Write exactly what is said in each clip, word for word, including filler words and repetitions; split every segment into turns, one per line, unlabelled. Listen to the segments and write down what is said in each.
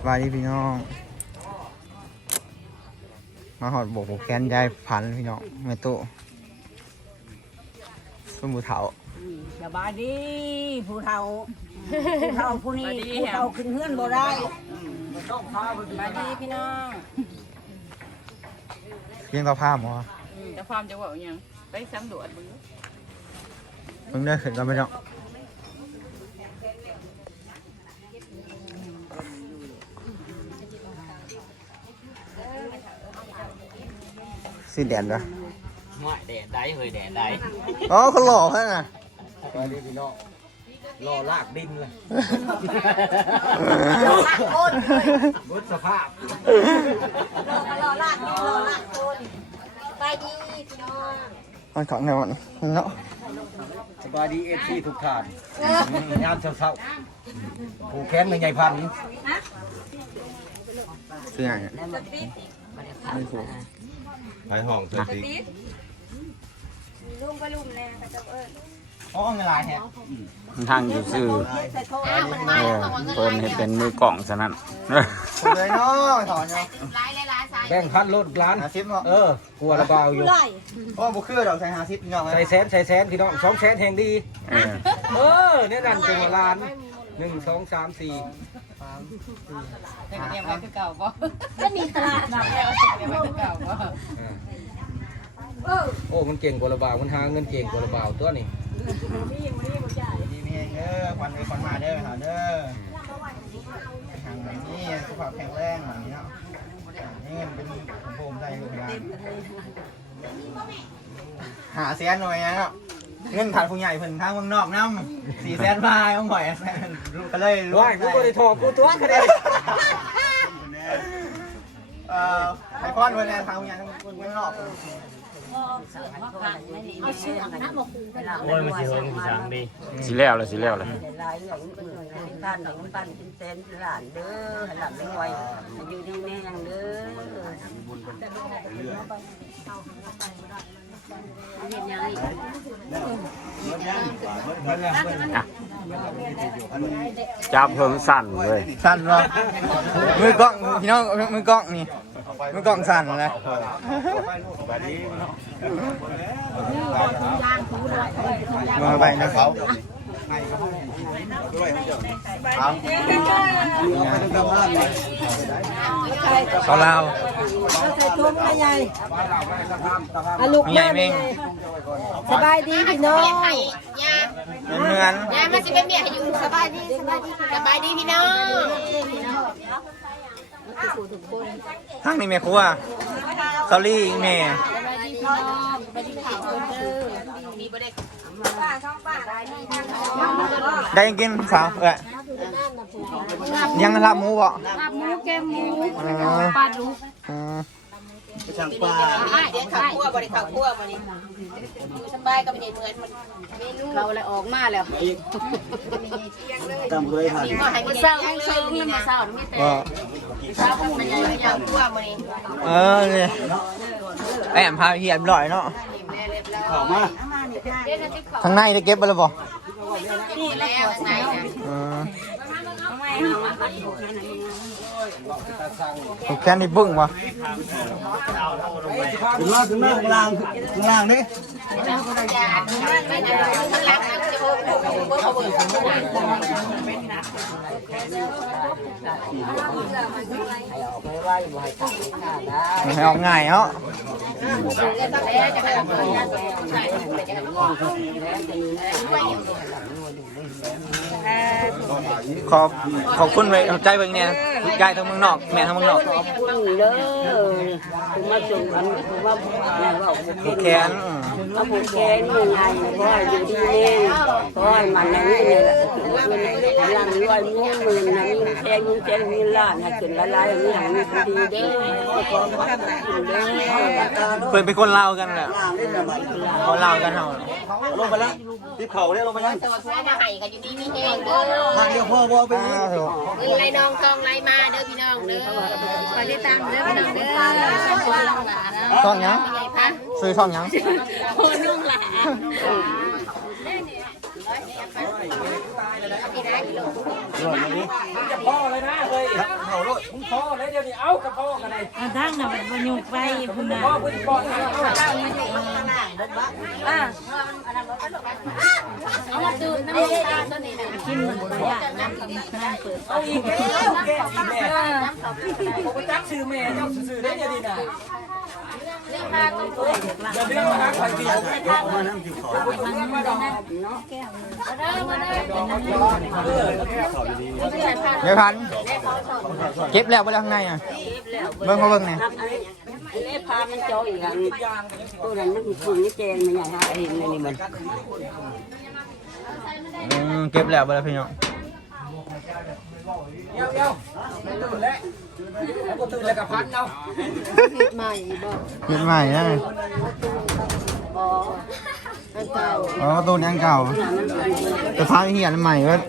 บายดีพี่น้องมาหอดบกแกนยายพันพี่น้องแม่ตู้สมุเถา
สบายดีผู้เฒ่าผู้เฒ่าผู้นี้ผู้เฒ่าขึ้นเฮือนบ่ได้สบายดีพี่น้อง
เพียงกับผ้าหมอ
จะความจะว่าอย่างไปสำรวจมึง
มึงได้ขึ้นกันไหมน้องสีแดงปะ
ไม่แดดได้เฮ้ยแดดได้
อ๋อเขาหล่อแค่น่ะ
ไปดิพี่น้องรอลากดินเลย
ลากโอนเลย
บุษภาพ
รอลากรอลากโอนสบายดีพี่น้อง
มันของไงวะเนาะ
สบายดีเอฟซีทุกท่านงานเช้าๆผูกแขนในใหญ่พันธุ์
ซื้อไงไม่ถูก
ขายห้องเสื้อติ๊ก
ลุงก็ลุงแน่กระจกเอิญ
อ๋อเงินลายแฮะ
ทางอยู่ซื่อเออเพิ่นให้เป็นมือกล่องซะนั่น
เลยเนาะถอนเนาะ
แบ่งพันรถล้าน
หาซิปเนาะ
เออกลัวระเบาอยู่
โอ้บุคือดอกใส่หาซิปพี่น้อง
ใส่แสนใส่แสนพี่น้องสองแสนแห่งดี
เออ
เออเนี่ยนั่นเป็นล้านหนึ่งสองสามสี่
เตรียมไว้คือเก่าป่ะ
ก็มีตลาด
เตรียมไว้คือเก่าป่ะ
โอ้มันเก่งกว่าระเบามันหาเงินเก่งกว่าระเบาตัวนี้
ดีมีเองเด้อควันไปควันมาเด้อหาเด้อทางนี้สุขภาพแข็งแรงแบบนี้เนาะนี่เงินเป็นโฟมใจลูกหลานหาแสนหน่อยเนาะเงินฐานผู้ใหญ่เพิ่นทางเมืองนอกน้ำสี่แสนบาทต้องหอยก็เลย
ร้อยกูก็ได้ทอกูตัวก็ได้
เอ่อไอพอนเพิ่นทางผู้ใหญ่ทางเมืองนอก
เอาชื่อน้ำมาคูไปละ
โอ้ยมันสิเฮิงสิสังดี
สิแล้วเลยสิแล้วเลย
หลายเรื่องเป็นพันเป็นพันเป็นแสนเป็นล้านเด้อให้หลับไม่ไหวอยู่ดีแน่งเด้อเห็นยังไง
จับเพิ่งสั่นเลย
สั่นวะมือกล้องพี่น้องมือกล้องนี่มือกล้องสั่นเลยมือไปนะเขาเขาเล่า
ใส่ทุ่งไม่ใหญ่อะลูก
มีใหญ่เมง
สบายดีพี่น้อง
เหมือน
ยายมาสิเป็นเมียให้อยู่สบายดีสบายดีสบายดีพี่น้อง
ทั้งนี้แม่ครัวซอรี่แม่
มีประเด็น
ได้ยังกินสาวเอ้ยยังลาบหมูบ่
ลาบหมูแกงหมู
ปลาดุก
เดี๋ยวข้าวคั่วบริข้าวคั่วบริอยู่สบายก็ไม่ได้เหมือนเมนูเราเลยออกมาแล้วจำเลยค่ะนี่ก็ให้เศร้าให้เศร้านี่นะเศร้าไม่แต่เศร้าก็มันยังยังคั่วมานี่
เออเนี่ยไอ้แอมพาเฮียบลอยเนาะข้างในได้เก็บไปแล้วบ่
นี่แล้วไง
เออผมแค่นี้บึ้งวะ
ถึงล่างถึงล่างล่างล่างนี่
ไม่ได้รักนะจะโอ้โหเบอร์เขาเบอร์
ให้ออกง่ายเนาะขอบขอบคุณไว้ใจไว้เนี่ยยายทางเมืองนอกแม่ทางเมืองนอก
ขอบคุณเด้อคุณมาส่งอันคุณมาแม่ว่า
ผูกแขน
มาผูกแขนยังไงเพราะอยู่ดีแน่เพราะมันนั้นนี่แหละมันยังรวยมุ่งมือนั้นแทงแทงมีล้านจนละลายมีอย่างนี้ดีเด้อขอบคุณเด้อ
เพิ่นเป็นคนลาวกันแหละคนลาวกันเฮา
ลงไปแล้วที่เขาเนี่ยลงไปแล้ว
แต่ว่าทั่วมาให้กันอยู่นี่มีแห้งเด้อ
ทางเดียวพ่อพ่อไป
อ้าวถูก
เงินไรน้องทองไรมาเด้อพี่น้องเด้อไปได้ตามเด้อพี่น้องเด้อ
ช่องหยัง
ใหญ่พัน
ซื้อช่องหยัง
โอ้นุ่งหลา
จะพ่อเลยนะเลยเขาโลดพ่อเลยเดี๋ยวนี้เอากับพ่อกันเลย
เอาทางน่ะมันบ่ยุกไปพุ่นน่ะ
พ่อพุ่นบอกเอา
อ่า
เอามาดื่มน้ำตาลตัวนี้นะ
กินมันบ่ยากนะนั่งเปิด
เอาอีกแล้วแกอีกแม่ผมไปจักชื่อแม่เจ้าซื่อๆได้เดี๋ยวนี้นะ
เรื่องมาต้องเปิด
อย่าเรียกมาหาใครดีมานั่งกินข้าวมาดอง
มาได้มาได้
เออ
เดี๋ยวพันเก็บแล้วไปแล้วข้างในอ่ะเบิ่งเขาเบิ่งเนี่ย
อันนี้พามันโจอีกอันตัวนั้นมันคือนี่แกงมันใหญ่ฮะเห็นในนี่มัน
อืมเก็บแล้วไปแล้วพี่น้อง
เดี๋ยวเดี๋ยวไม่ตื่นแล้วแล้วก็ตื่นแล้วกับพันเอา
ใหม่บ่
เก็บใหม่นะ
บ่อันเก่า
อ๋อการ์ตูนยังเก่าแต่พาเหียนใหม่ก็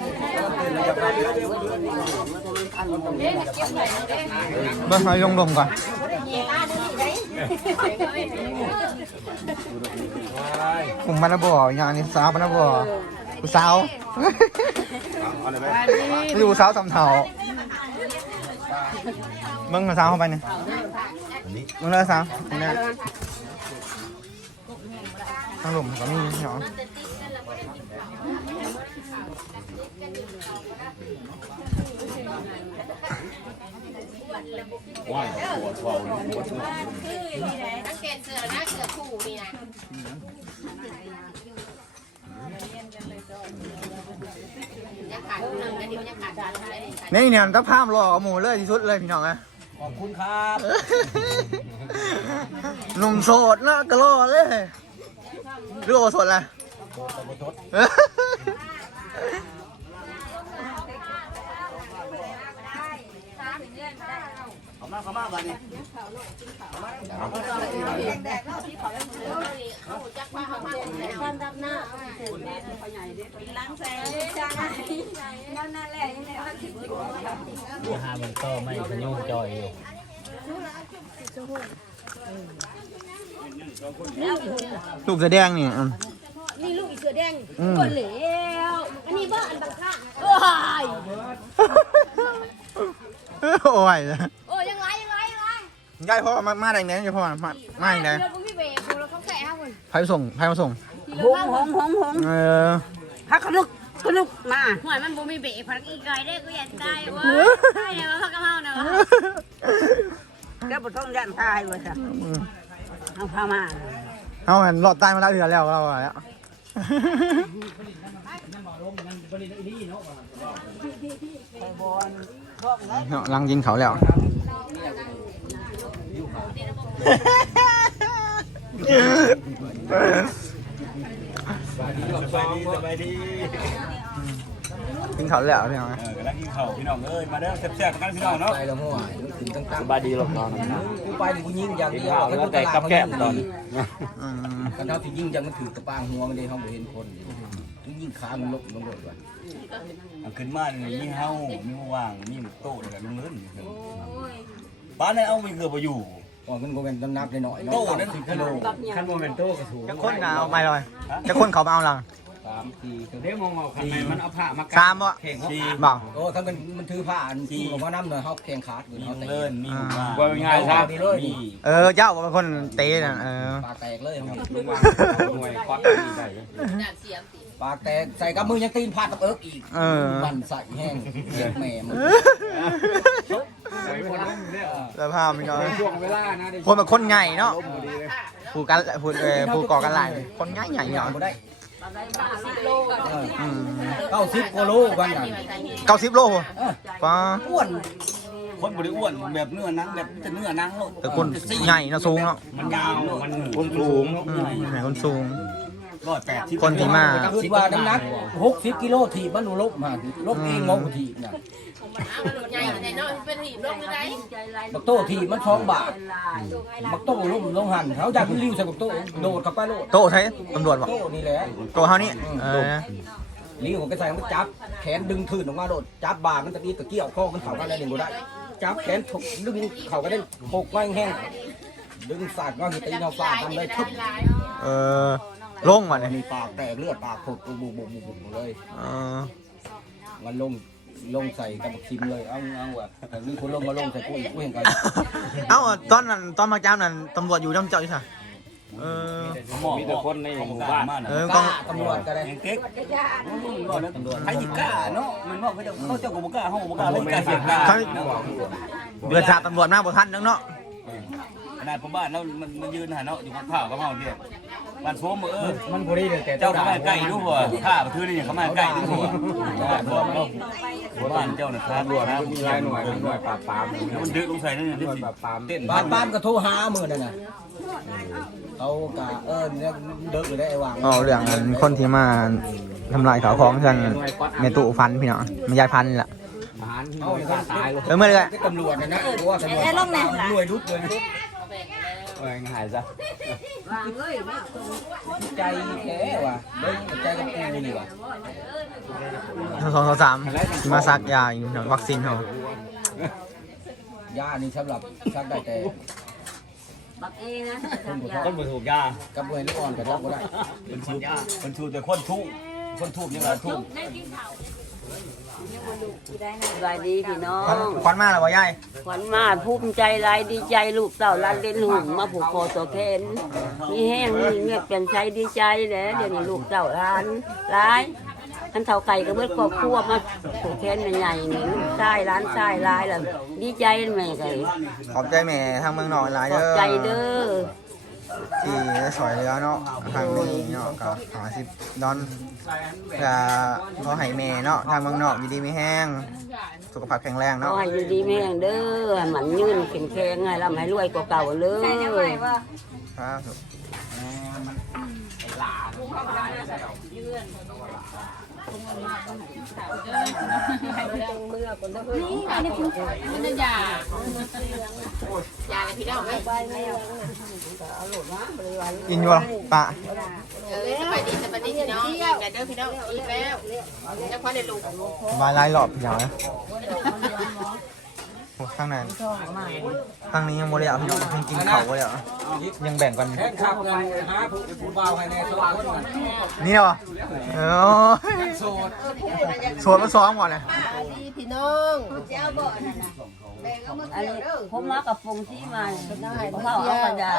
เบิ่งเขาลงลมก่อนผมมันบ่อย่างนี้สาวมันบ่ผู้สาวไม่อยู่สาวสำเทาเบิ่งสาวเข้าไปเนี่ยเบิ่งเลยสาวเนี่ยทางหลุมก็มีเนาะ
ว่ายปวดเบาเลย
สังเกตเสือหน้าเสือคู่นี่นะยังขาดหนึ่งอันนี้ยังขาดอะไร
นี่เนี่ยมันก็ภาพหล่อหมูเลยที่สุดเลยพี่น้องนะ
ขอบคุณครับ
หนุ่มโสดนะก็หล่อเลยหรือโอโสดล่ะ
เอามาเข้ามาบ้านนี้
ความดับหน้า
หามันก็ไม่ขยุ่งจอยอยู่
ลูกแสดงนี่อืม
นี่ลูกอีเสือแดง
อืม
ตัวเหลวอันนี้บ้าอันบางข้างเอ้ย
โอ้ย
โอ้ยังไรยังไรยังไร
ยายพ่อมามาได้ไหนยายพ่อมามาอย่างไร
เดี๋ยวกูพี่เบรกเราเขาแกะให้มัน
ใครมาส่งใครมาส่ง
หงหงหงหง
เออ
พักกระลุกกระลุกมา
หวยมันบ่มีเบะพักอีกไก่ได้กูอยากได้เว้ยได้เนี่ยมาพักกะเพราน่ะวะ
แกบ่ต้องยันทายว่าจ้ะเอาพามา
เอาเห็นหลอดตายมาแล้วเถื่อนแล้วเราอะแล้วเนาะลังยิงเขาแล้วกินเขาแล้วพี่น้อง
เออกำลังกินข้าวพี่น้องเอ้ยมาเด้อแซ่บๆกันพี่น้องเนาะ
ไปแล้วเมื่อวานถึงตั้งๆบายดีหรอกนอน
กูไปนี่กูยิงอย่างเดียว
แล้วแต่กับแก้มตอน
อืม
กันเท่าที่ยิงจังมันถือกระปางหัวมันได้เฮาบ่เห็นคนถึงยิงขามันลบลงโดดว่ะอันขึ้นมานี่มีเฮามีว่างมีโต๊ะแล้วก็ลุงเลิ่นป้านั้นเอามีเกือบบ่อยู่อ๋อมันบ่แม่นน้ำหนักน้อยๆโต๊ะนั้นสิบกิโล
ขั้นโมเมนโต้ก็ถูก
จะคนเอาไม่เลยจะคนเขามาเอาลัง
สามสี่
เดี๋ยวมองเอาคันไหนมันเอาผ้ามา
สามบ่
แข่ง
สี่
บอก
โอ้ถ้ามันมันถือผ้าอันที่ของว่าน้ำเนาะเฮาแข่งขาดอยู่
มี
เฮา
เลิ่นมีมา
ว่าง่ายๆครับ
มีเลยมี
เออเจ้าเป็นคนเตะน่ะเออ
ปากแตกเลย
ลุงวางหน่วยคอสดีได้
ปากแตกใส่กับมือยังตีนพาดกับเอิกอีก
เออ
มันใส่แห้งเจ็บแม่มัน
สภาพพี่น้อง
ช่วงเวลานะ
คนแบบคนใหญ่เนาะผู้กันผู้เออผู้ก่อกันหลายคนใหญ่ใหญ่เนาะ
บ่ได้
อืม
เก้าสิบกิโลบางอย่าง
เก้าสิบโลป้า
อ้วนคนบ่ได้อ้วนแบบเนื้อหนังแบบจะเนื้อหนังโลด
แต่คนใหญ่เนาะสูงเนาะ
มันยาวมัน
คนสูง
อืมใหญ่คนสูง
ร้อยแปดสิบ
คนที่มา
คือว่าน้ำหนักหกสิบกิโลถีบมันลบมาลบเองงงถีบน่ะ
ใหญ่ในน้อยเป็นหีบลงยังไง
บักโต้ถีบมันสองบาทบักโต้ลงลงหันเขาอยากมันริ้วใส่บักโต้โดดเข้าไปโลด
โตใช่ตำรวจบอก
โต้นี่แหละ
โตเท่านี้เออ
ลิ้วของกระใส่มันจับแขนดึงทื่นออกมาโดดจับบ่ามันตะกี้ตะเกี่ยวข้อมันเข่ากันได้หนึ่งบ่ได้จับแขนถกดึงเข่ากันได้หกไม้แห้งดึงสาดก็คือตีนเอาฟาดทำเลยทุบ
เออลงมาเนี่ย
มีปากแตกเลือดปากผุดบุบบุบบุบบุบเลย
เออ
มันลงลงใส่กับบักซิมเลยเอาเอาว่ะแต่มีคนลงมาลงใส่กูอีกกูเห็นกัน
เอ้าตอนนั้นตอนมาจ้ามนั้นตำรวจอยู่น้ำเจ้าอยู่ค่ะเออ
มีแต่คนในหมู่บ้าน
เออก
ล้าตำรวจก็ได้ยังเก๊กตำรวจใครยิกล้าเนาะมันว่าเขาจะเขาเจ้ากูบ่กล้าเฮาบ่กล้าเลยกล้าเสียกล้า
เดือดสาบตำรวจมาบ่ทันนึงเนาะ
ขนาดผมบ้านแล้วมันมันยืนหาเนาะอยู่ข้าวกับเฮาเนี่ยบ้านโฟมเออ
มันพอดีเลยแต่
เจ้าเข้ามาใกล้ดูหัวข้าบ่ถือนี่เข้ามาใกล้ดูหัวบ้านเจ้าน่ะครับ
ตำรวจมีหลายหน่วยหน่วยปราบปราม
มันดึกลงใส่นั่นนี่สิเต้น
บ้านบ้านก็โทรหามื้อนั่นน่ะเขากะเอิ้นเนี่ยเด็กเลยได้ไอ้วาง
อ๋อเรื่องคนที่มาทำลายข่าวของเชิงเมตุฟันพี่เนาะมันยายพันแหละ
ทหารที่หน่วยฆ่าตายเลย
เออเมื่อไร
ตำรวจน่ะนะเพราะว่าตำรวจหน่วยรุดเลยนะ
เอ้ยหายซะ
ใจแค่ว่ะเด้ใจกับกูนี่ว่ะ
สองสองสามที่มาซักยาอยู่วัคซีนเขา
ยานี่สำหรับซักได้แต่
บักเองนะ
ต้นบ่ถูกยา
กับหน่วยลูกอ่อนก็ซักบ่ได้
มันชูมันชูแต่คนทุกคนทุกนี่ว่าทุก
สบายดีพี่น้อง
ควันมากเลยวะยาย
ขวัญมาภูมิใจหลายดีใจลูกเต่าลันเล่นหุ่นมาผูกคอตัวแขนมีแห้งมีเงียบเปลี่ยนใจดีใจแหละเดี๋ยวนี้ลูกเต่าร้านร้ายท่านเท่าไก่ก็เบิดครอบครัวมาผูกแขนใหญ่ๆนี่ลูกชายร้านชายร้ายแล้วดีใจแม่ไก่
ขอบใจแม่ทางเมืองนอกหลาย
ขอบ
เด้อ
ใจเด้อ
ที่ได้สวยเรือเนาะทางนี้เนาะก็หาสิบดอนจะขอให้แม่เนาะทางเมืองนอกอยู่ดีไม่แห้งสุขภาพแข็งแรง
ขอ
เนาะ
ให้อยู่ดีแม่งเด้อให้มันยืนแข็งแข็งให้ร่ำให้รวยกว่าเก่าเลย
ครับ
มันจะยา
ยาอะไรพี่น้องไหม
กินอยู่ปะ
เออสบายดีสบายดีพี่น้องอย่าเด้อพี่น้องอีกแล้วจะพอได้ลูก
มาไล่หลอบอย่างนะข้างในข้างนี้ยังโมเดลพี่น้องยังกินเขาเลยอ่ะยังแบ่งกัน
แค่ขับเงินหาผู้ผู้บ่าวให้แน่สองคนน่ะ
นี่เหรอเออ
โสด
สวนมาซ้อมก่อนเลย
พี่น้องเจ้าบ่อนั่นน่ะ
อันนี้ผมมากับฟงที่มาเขาเอาปัญญา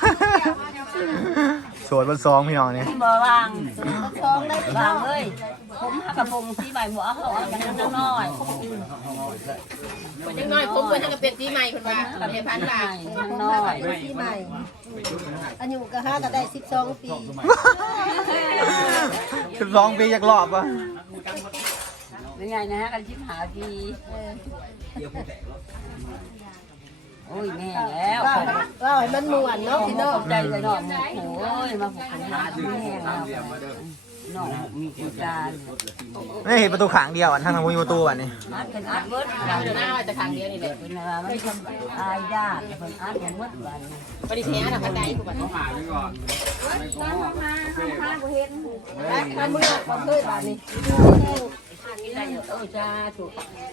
สวนมาซ้อมพี่น้องนี่
ที่บ่วางวางเลยผมมากับฟงที่ใบบัวเขาเอาอย่างนั้นน้อย
คนยังน้อยผมควรจะเป็นปีใหม่คนว่าเรียนพันบาท
น้อย
ปีใหม่อายุก็ห้าก็ได้สิบสองปี
สิบสองปีจากรอบอ่ะ
เป็นไงนะฮะกันชิบหาปีโอ้ยแม่แล้ว
ว่าว่าให้มันม่วนเนาะพี่น้อง
ใจเลยเนาะโอ้ยมาผูกกันมาแม่แล้วน้องมีกุญแจ
นี่เห็นประตูขางเดียวอ่ะทางทางมีประตูอ่ะนี่
อัดเป็นอัดเวิร์ด
เราจะหน้าว่าจะครั้งเดียวนี่แหละ
เป็นอะไรไม่ทำอายญาติเป็นอัดเป็นเวิร์ดวัน
ปฏิเสธนะพันใดกูบัด
หาไปก่อน
ถ้าเมื่อความเคยบาดนี้
ได้เออจ้าถูก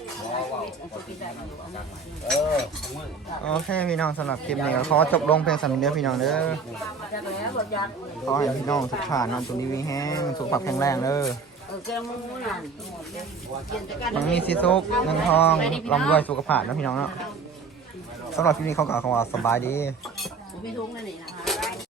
โอเคพี่น้องสำหรับคลิปนี้ก็ขอจบลงเพียงสามเดียวพี่น้องเด้อ
จากแล้วบอกยัน
ขอให้พี่น้องสุขภาพนอนตุนีวีแห้งสุขภาพแข็งแรงเด้อ
เออแกมูนั่น
มันมีซีซุกเงินทองร่ำรวยสุขภาพนะพี่น้องเนาะสำหรับคลิปนี้เขากล่าวคำว่าสบายดี
มีทุงนั่นนี่นะคะ